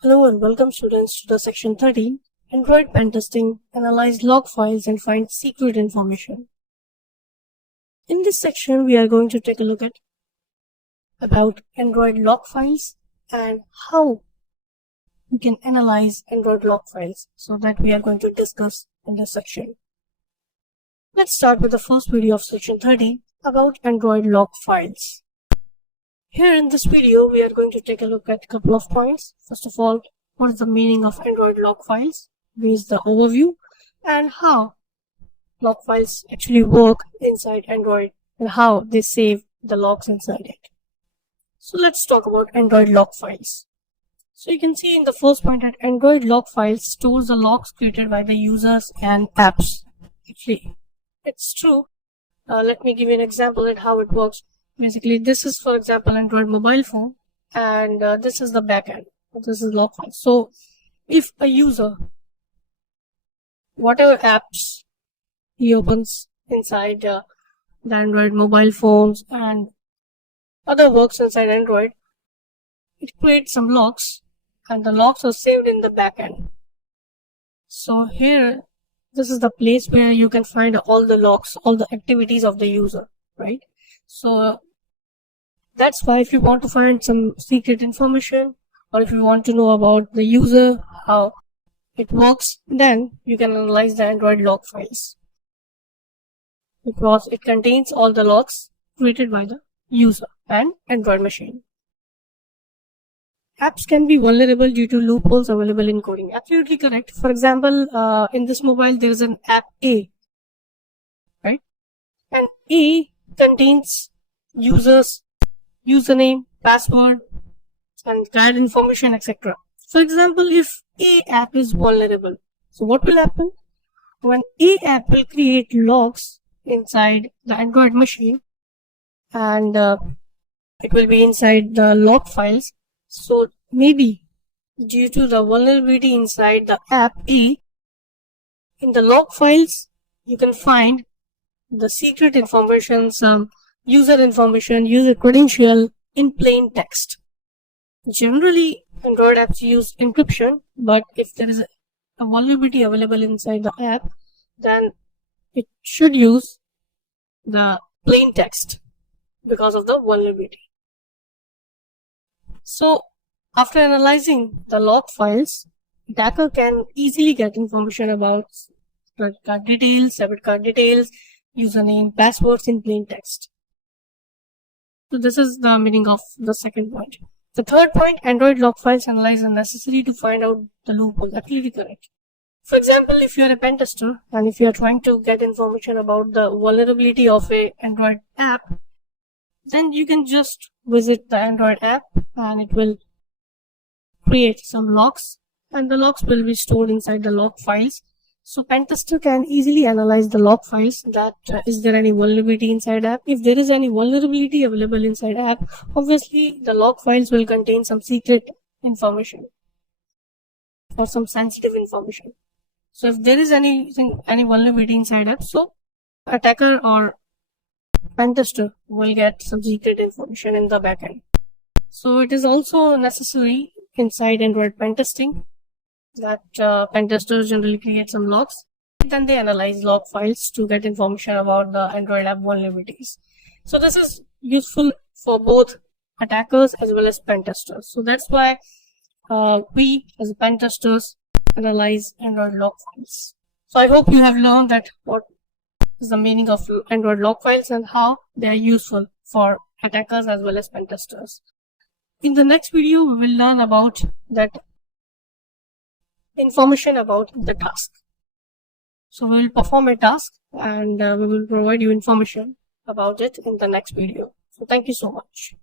Hello and welcome students to the section 13, Android Pen Testing, Analyze log files and find secret information. In this section, we are going to take a look at about Android log files and how we can analyze Android log files. So that we are going to discuss in this section. Let's start with the first video of section 13 about Android log files. Here in this video, we are going to take a look at a couple of points. First of all, what is the meaning of Android log files? What is the overview and how log files actually work inside Android and how they save the logs inside it. So let's talk about Android log files. So you can see in the first point that Android log files stores the logs created by the users and apps. Actually, it's true. Let me give you an example at how it works. Basically, this is, for example, Android mobile phone, and this is the backend. This is log file. So, if a user, whatever apps he opens inside the Android mobile phones and other works inside Android, it creates some logs, and the logs are saved in the backend. So here, this is the place where you can find all the logs, all the activities of the user, right? So that's why if you want to find some secret information or if you want to know about the user, how it works, then you can analyze the Android log files because it contains all the logs created by the user and Android machine. Apps can be vulnerable due to loopholes available in coding. Absolutely correct. For example, in this mobile there is an app A, right? And A contains users username, password, and card information, etc. For example, if A app is vulnerable, so what will happen? When A app will create logs inside the Android machine and it will be inside the log files. So maybe due to the vulnerability inside the app A, in the log files, you can find the secret information, some user information, user credential in plain text. Generally, Android apps use encryption, but if there is a vulnerability available inside the app, then it should use the plain text because of the vulnerability. So, after analyzing the log files, attacker can easily get information about credit card details, debit card details, username, passwords in plain text. So this is the meaning of the second point. The third point, Android log files analyze are necessary to find out the loophole. Absolutely correct. For example, if you are a pen tester and if you are trying to get information about the vulnerability of a Android app, then you can just visit the Android app and it will create some logs and the logs will be stored inside the log files. So pen tester can easily analyze the log files that is there any vulnerability inside app. If there is any vulnerability available inside app, obviously the log files will contain some secret information or some sensitive information. So if there is any vulnerability inside app, so attacker or pen tester will get some secret information in the backend. So it is also necessary inside Android pen testing that pen testers generally create some logs, then they analyze log files to get information about the Android app vulnerabilities. So this is useful for both attackers as well as pen testers. So that's why we as pen testers analyze Android log files. So I hope you have learned that what is the meaning of Android log files and how they are useful for attackers as well as pen testers. In the next video, we will learn about that information about the task. So we will perform a task and we will provide you information about it in the next video. So thank you so much.